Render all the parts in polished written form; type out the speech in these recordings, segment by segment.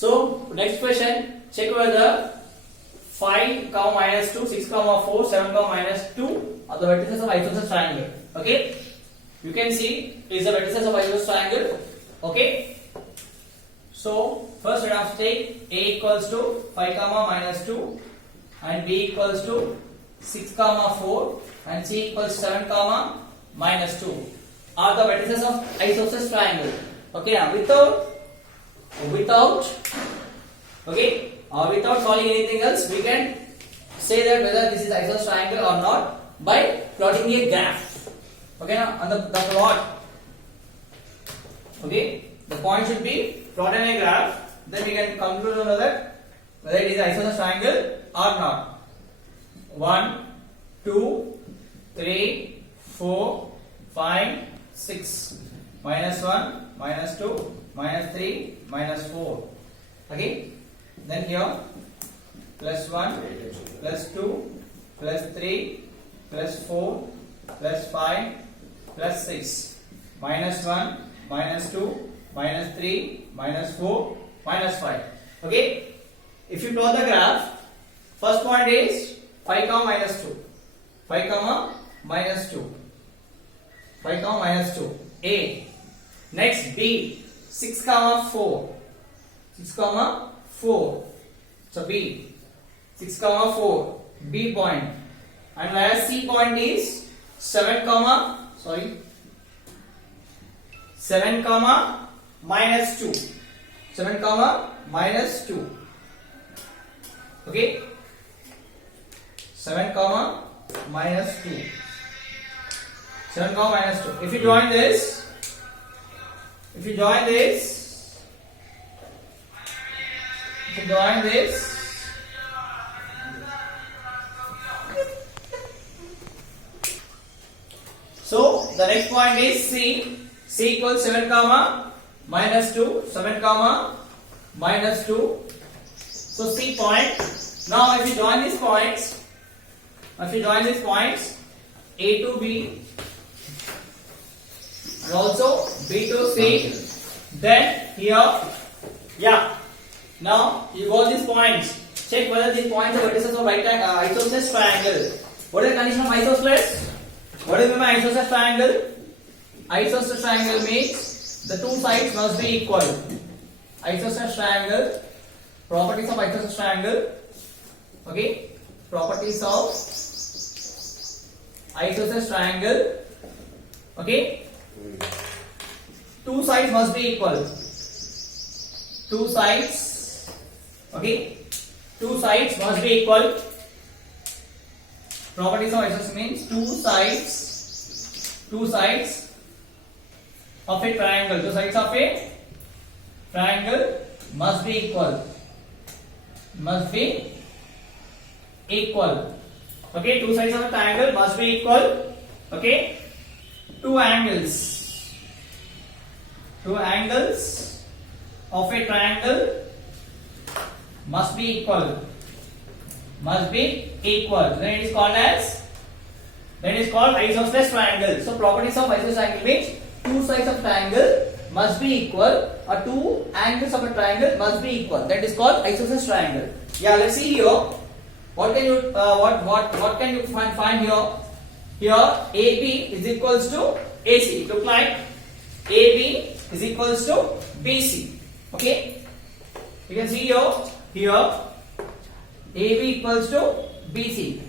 So next question, check whether 5, minus 2, 6, 4, 7, minus 2 are the vertices of isosceles triangle. Okay, you can see is the vertices of isosceles triangle. Okay, so first we have to take A equals to 5, minus 2 and B equals to 6, 4 and C equals 7, minus 2 are the vertices of isosceles triangle. Okay, now without solving anything else, we can say that whether this is isosceles triangle or not by plotting a graph. Okay, now on the plot. Okay, the point should be plotted in a graph. Then we can conclude on that whether it is isosceles triangle or not. 1, 2, 3, 4, 5, 6. Minus 1, minus 2, minus 3, minus 4. Okay. Then here plus 1, plus 2, plus 3, plus 4, plus 5, plus 6. Minus 1, minus 2, minus 3, minus 4, minus 5. Okay. If you plot the graph, first point is 5, minus 2. 5, minus 2. 5, minus 2. A. Next B. 6, 4. 6, 4. So B. 6, 4. B point. And whereas C point is 7, 7, minus 2. 7, minus 2. Okay. 7, minus 2. 7, minus 2. If you join this, so the next point is C. C equals 7, minus 2. 7, minus 2. So C point. Now if you join these points, A to B and also B to C, then here, yeah. Now you got these points. Check whether these points are vertices of isosceles triangle. What is the condition of isosceles? What is meant by isosceles triangle? Isosceles triangle means the two sides must be equal. Isosceles triangle. Properties of isosceles triangle. Okay. Properties of isosceles triangle. Okay. Two sides must be equal. Two sides. Okay. Two sides must be equal. Properties of isosceles means two sides of a triangle. Two sides of a triangle must be equal. Must be equal. Okay. Two sides of a triangle must be equal. Okay. Two angles of a triangle must be equal. Then it is called isosceles triangle. So properties of isosceles triangle means two sides of triangle must be equal or two angles of a triangle must be equal. That is called isosceles triangle. Yeah, let's see here. What can you find here? Here AB is equals to AC. Look like AB is equals to BC. Okay, you can see here AB equals to BC.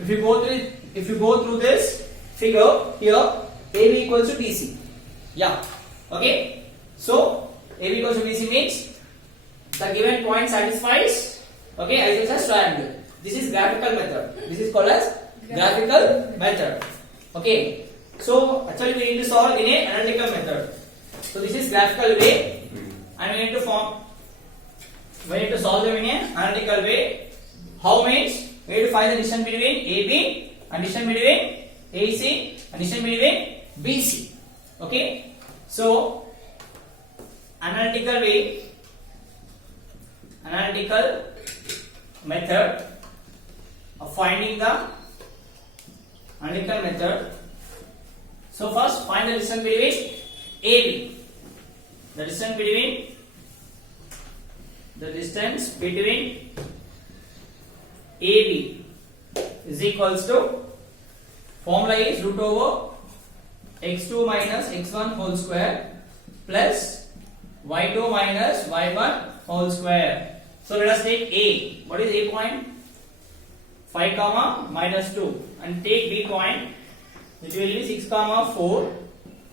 If you go through this figure, here AB equals to BC. Yeah. Okay. So AB equals to BC means the given point satisfies isosceles triangle. This is graphical method. This is called as graphical method. Okay. So actually we need to solve in a analytical method. So this is graphical way, and we need to solve them in an analytical way. How means we need to find the distance between AB and distance between AC and distance between BC. Okay. So analytical method of finding the analytical method. So first find the distance between AB. The distance the distance between AB is equals to, formula is root over x2 minus x1 whole square plus y2 minus y1 whole square. So let us take A. What is A point? 5 comma minus 2, and take B point. It will be 6 comma 4.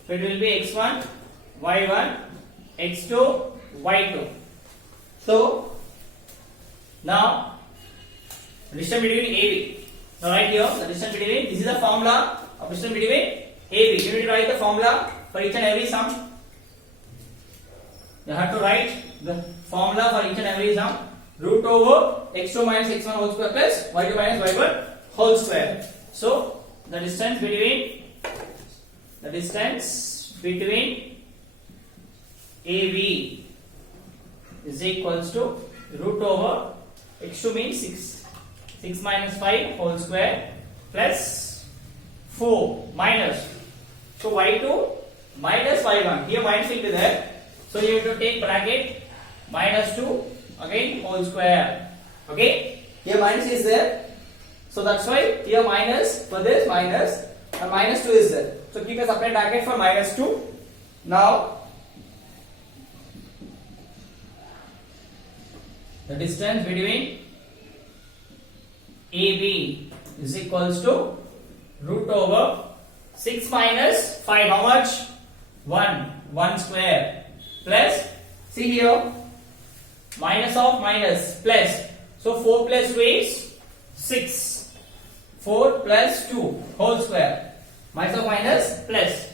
So it will be x1 y1 x2 y2. So now distance between AB. Now write here the distance between, this is the formula of distance between AB. You need to write the formula for each and every sum. You have to write the formula for each and every sum. Root over x2 minus x1 whole square plus y2 minus y1 whole square. So the distance between AB is equals to root over x2 means 6 minus 5 whole square plus 4 minus, so y2 minus y1, here minus will be there, so you have to take bracket minus 2 again whole square. Okay, here minus is there, so that's why here minus, for this minus, and minus 2 is there, so keep a separate bracket for minus 2. Now the distance between AB is equals to root over 6 minus 5, how much? 1 square plus, see here, minus of minus plus, so 4 plus 2 is 6, 4 plus 2 whole square, minus of minus plus,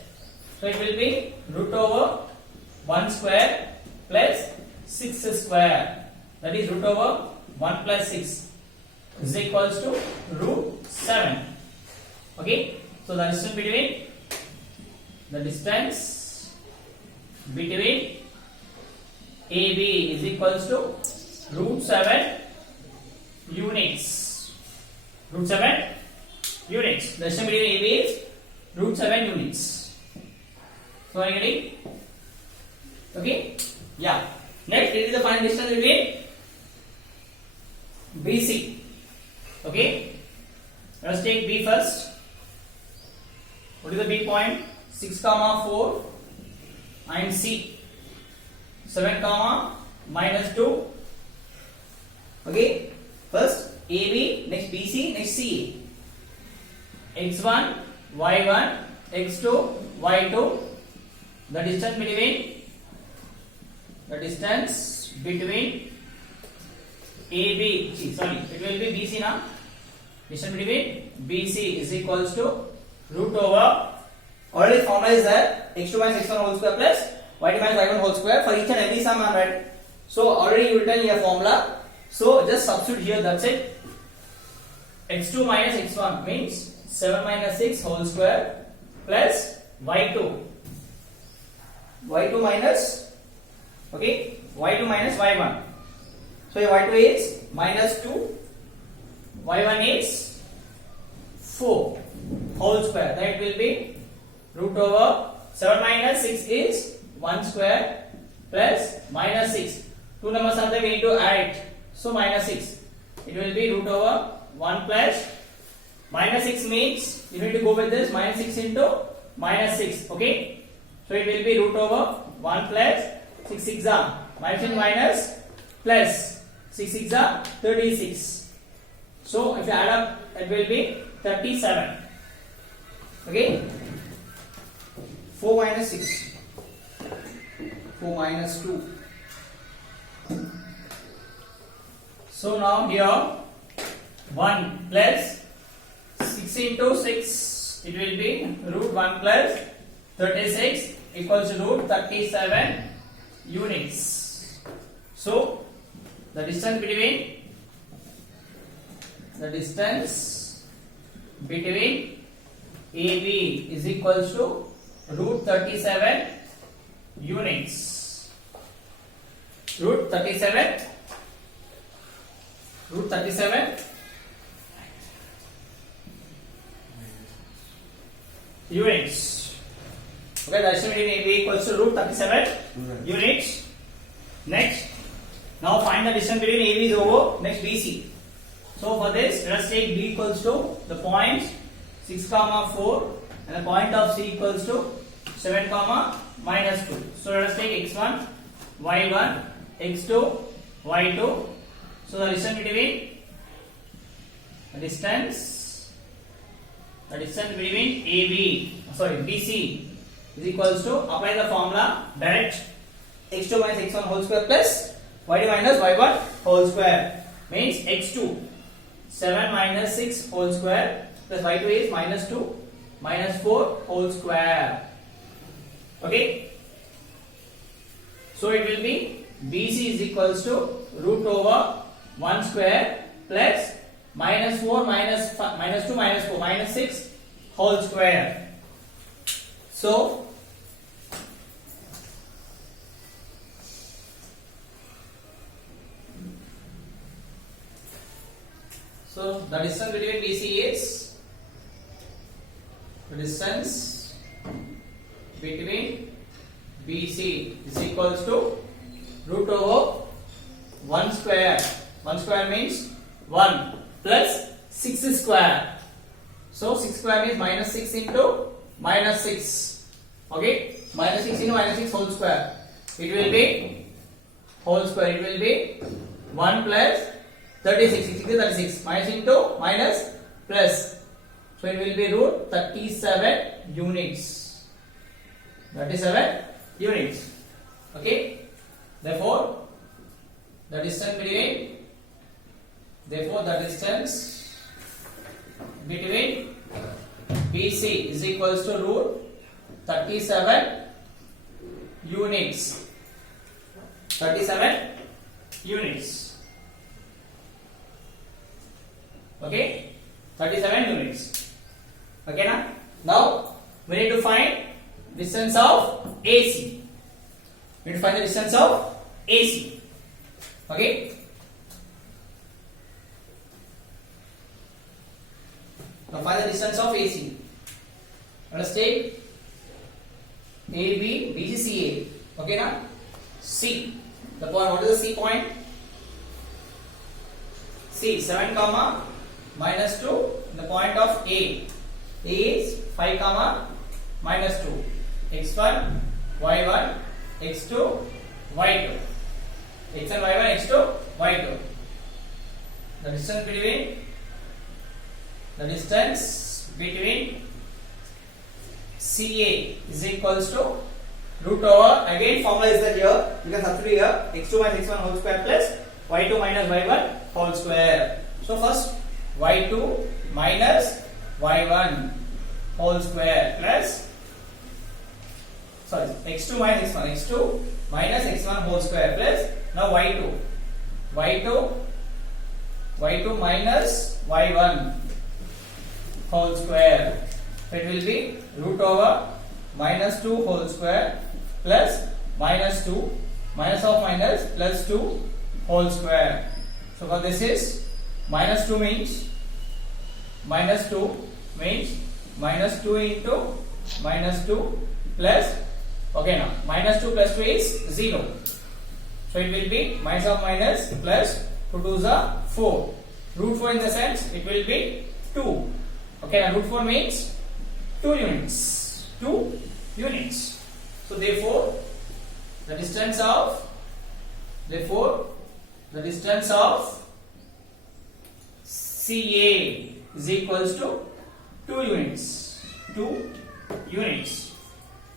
so it will be root over 1 square plus 6 square, that is root over 1 plus 6 is equals to root 7. Okay, so the distance between AB is equals to root 7 units. Root 7 units. The distance between AB is root 7 units. So are you getting? Okay, yeah. Next, it is the final distance between BC. Okay, let us take B first. What is the B point? 6 comma 4 and C 7 comma minus 2. Okay, first AB, next BC, next CA. X1 Y1 X2 Y2. The distance between AB, sorry, it will be BC now. Distance between BC is equals to root over, already formula is there, x2 minus x1 whole square plus y2 minus y1 whole square for each and every sum I read. So already you written your formula, so just substitute here, that's it. x2 minus x1 means 7 minus 6 whole square plus y2 minus, okay, y2 minus y1. So your y2 is minus 2, y1 is 4 whole square, that will be root over 7 minus 6 is 1 square plus minus 6. Two numbers are there, we need to add it. So minus 6. It will be root over 1 plus minus 6 means you need to go with this minus 6 into minus 6. Okay. So it will be root over 1 plus 6 6 are minus and minus plus 6 6 are 36. So if you add up, it will be 37. Okay. 4 minus 6. 4 minus 2. So now here 1 plus 6 into 6, it will be root 1 plus 36 equals to root 37 units. So the distance between AB is equals to root 37 units. Root 37 units. Okay, the distance between AB equals to root 37 units. Next, Now find the distance between AB is OO. Next BC. So for this, let us take B equals to the points 6, 4 and the point of C equals to 7, -2. So let us take x1, y1, x2, y2. So the distance between BC is equals to, apply the formula direct, x2 minus x1 whole square plus y2 minus y1 whole square means x2 7 minus 6 whole square plus y2 is -2 minus 4 whole square. Okay, so it will be BC is equals to root over 1 square plus -4 minus 2 minus 4 minus 6 whole square. So the distance between BC is equals to root over 1 square. 1 square means 1 plus 6 square. So 6 square means -6 into -6. Okay, -6 into -6 whole square. It will be whole square. It will be 1 plus 36. 36 minus into minus plus. So it will be root 37 units. 37 units. Okay. Therefore, the distance between BC is equals to root 37 units. 37 units. Okay, 37 units. Okay, now we need to find distance of AC. We need to find the distance of AC. Okay. Now find the distance of AC. Let us take AB, BC, CA. Okay, now C. The point. What is the C point? C 7, -2. The point of A is 5, -2. X1, Y1, X2, Y2. X1, Y1, X2, Y2. The distance between CA is equals to root over, again formula is that here, you can substitute here, x2 minus x1 whole square plus y2 minus y1 whole square. So first y2 minus y1 whole square plus, sorry, x2 minus x1, x2 minus x1 whole square plus, now y2 minus y1 whole square. It will be root over -2 whole square plus -2 minus of minus plus 2 whole square. So for this is -2 means -2 into -2 plus, okay, now -2 plus 2 is 0. So it will be minus of minus plus 2 2s are 4. Root 4 in the sense it will be 2. Okay, now root 4 means 2 units. 2 units. So therefore the distance of CA is equals to 2 units. 2 units.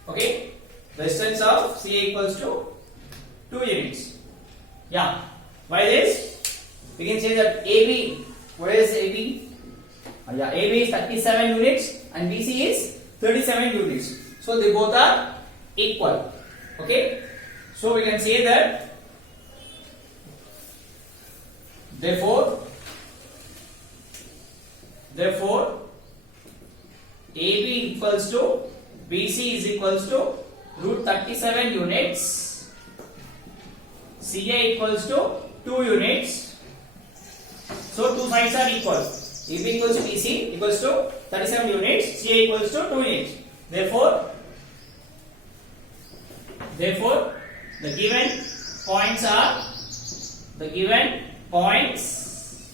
Okay, the distance of CA equals to 2 units. Yeah. By this we can say that AB, where is AB? Yeah, AB is 37 units and BC is 37 units. So they both are equal. Okay, so we can say that therefore AB equals to BC is equals to root 37 units, CA equals to 2 units. So two sides are equal. AB equals to BC equals to 37 units, CA equals to 2 units. Therefore the given points are the given points,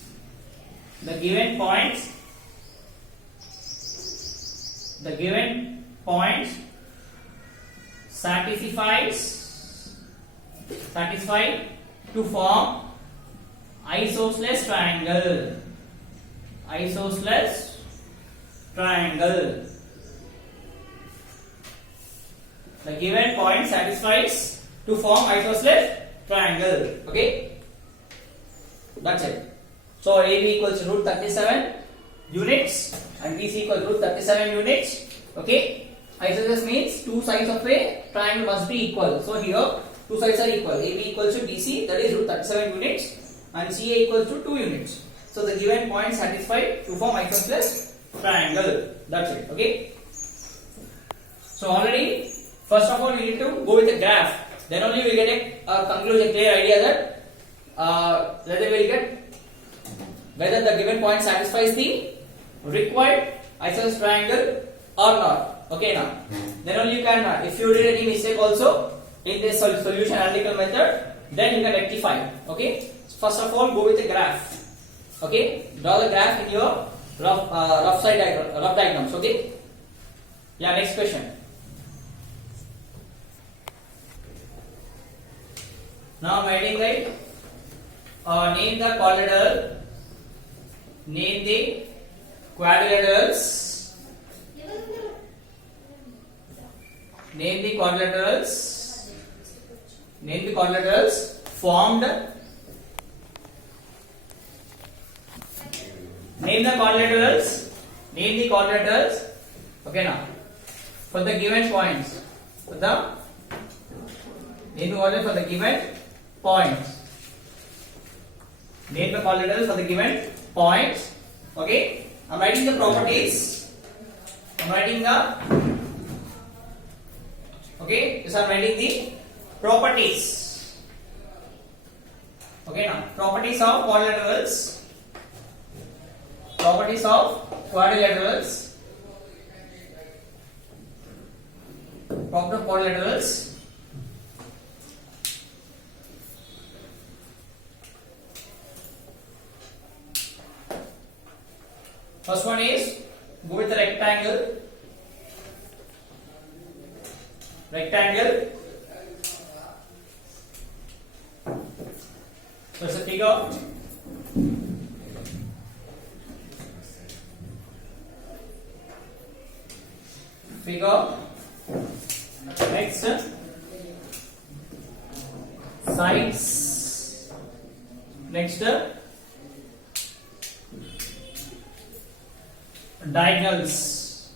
the given points, the given points satisfy to form isosceles triangle. Isosceles triangle. The given point satisfies to form isosceles triangle. Okay, that's it. So AB equals root 37 units and BC equals root 37 units. Okay, isosceles means two sides of a triangle must be equal. So here two sides are equal. AB equals to BC, that is root 37 units, and CA equals to 2 units. So the given point satisfied to form isosceles triangle. That's it. Okay. So already, first of all, we need to go with a graph. Then only we get a conclusion, clear idea that whether we will get whether the given point satisfies the required isosceles triangle or not. Okay, now then only you can. If you did any mistake also in this solution analytical method, then you can rectify. Okay. So first of all, go with a graph. Okay, draw the graph in your rough diagrams. Okay. Yeah. Next question. Now I'm writing right. Name the quadrilateral. Name the quadrilaterals. Name the quadrilaterals. Name the quadrilaterals formed. Name the quadrilaterals. Name the quadrilaterals. Okay, now for the given points. Name the quadrilaterals for the given points. Name the quadrilaterals for the given points. Okay, I'm writing the properties. I'm writing the. Okay, yes, I'm writing the properties. Okay, now properties of quadrilaterals. Properties of quadrilaterals. Properties of quadrilaterals. First one is go with the rectangle. Rectangle. So it's a figure. Next, sides. Next, diagonals.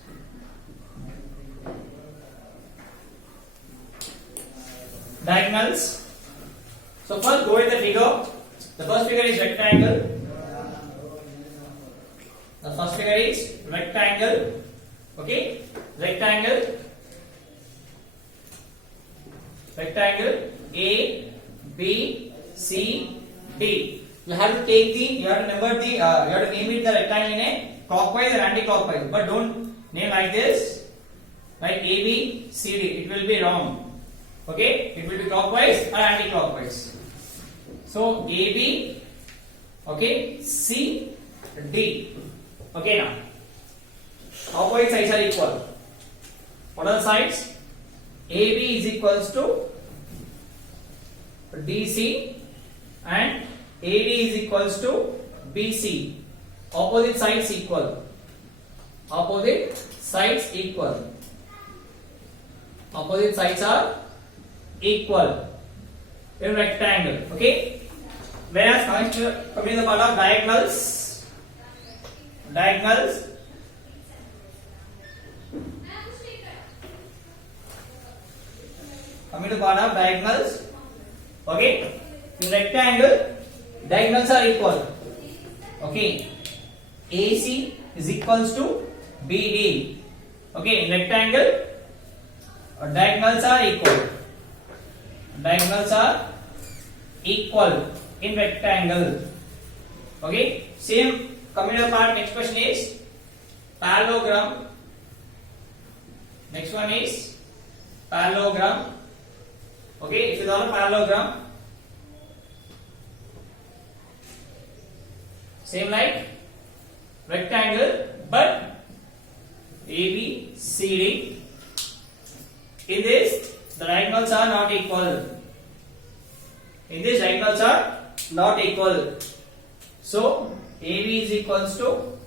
Diagonals. So first go with the figure. The first figure is rectangle. The first figure is rectangle. Okay, rectangle. Rectangle A, B, C, D. You have to take the. You have to remember the. You have to name it the rectangle in a clockwise and anti-clockwise, but don't name like this, like A, B, C, D. It will be wrong. Okay, it will be clockwise or anti-clockwise. So A, B, okay, C, D. Okay, now opposite sides are equal. What are the sides? AB is equals to DC and AD is equals to BC. Opposite sides equal. Opposite sides equal. Opposite sides are equal in rectangle. Okay. Whereas coming to the part of diagonals. Diagonals. Coming to the part of diagonals. Okay. In rectangle, diagonals are equal. Okay. AC is equals to BD. Okay, in rectangle, diagonals are equal. Diagonals are equal in rectangle. Okay, same coming to the part. Next question is parallelogram. Next one is parallelogram. Okay, if you draw a parallelogram, same like rectangle, but ABCD. In this, the diagonals are not equal. In this, diagonals are not equal. So AB is equals to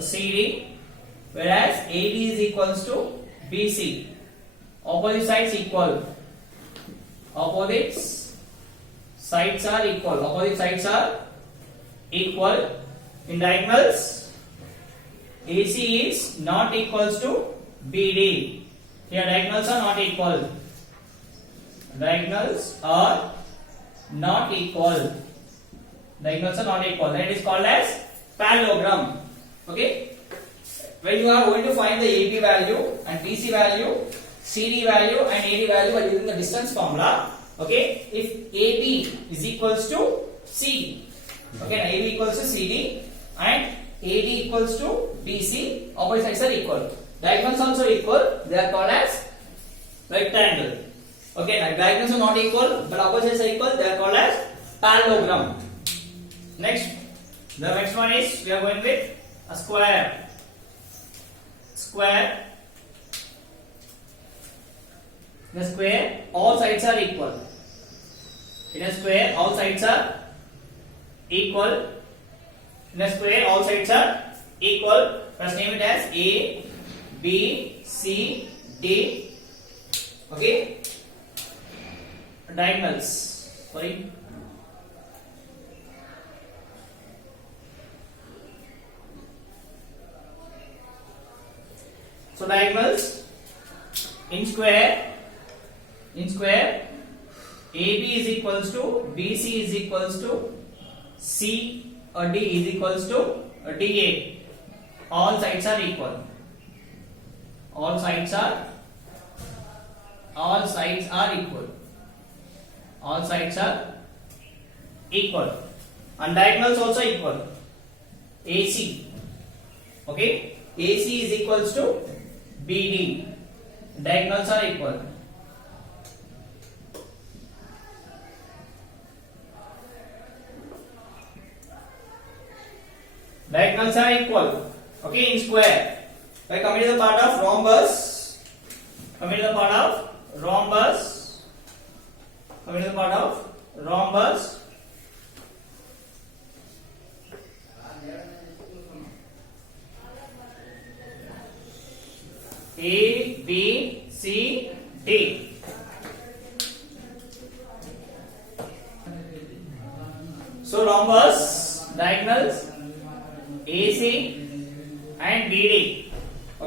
CD, whereas AD is equals to BC. Opposite sides equal. Opposite sides are equal. Opposite sides are equal. In diagonals, AC is not equals to BD. Here diagonals are not equal. Diagonals are not equal. Diagonals are not equal. Then it is called as parallelogram. Okay. When you are going to find the AB value and BC value, CD value and AD value by using the distance formula. Okay. If AB is equals to CD. Okay. Now AB equals to CD and AD equals to BC. Opposite sides are equal. Diagonals also equal. They are called as rectangle. Okay. Now diagonals are not equal, but opposites are equal. They are called as parallelogram. Next, the next one is we are going with a square. Square. In a square, all sides are equal. In a square, all sides are equal. In a square, all sides are equal. Let's name it as A, B, C, D. Okay. Diagonals. Sorry. So diagonals in square, AB is equals to BC is equals to C or D is equals to DA. All sides are equal. All sides are equal. All sides are equal. And diagonals also equal. AC. Okay. AC is equals to BD. Diagonals are equal. Diagonals are equal. Okay, in square. By coming to the part of rhombus. Coming to the part of rhombus. Coming to the part of rhombus. A, B, C, D. So rhombus, diagonals, AC and BD.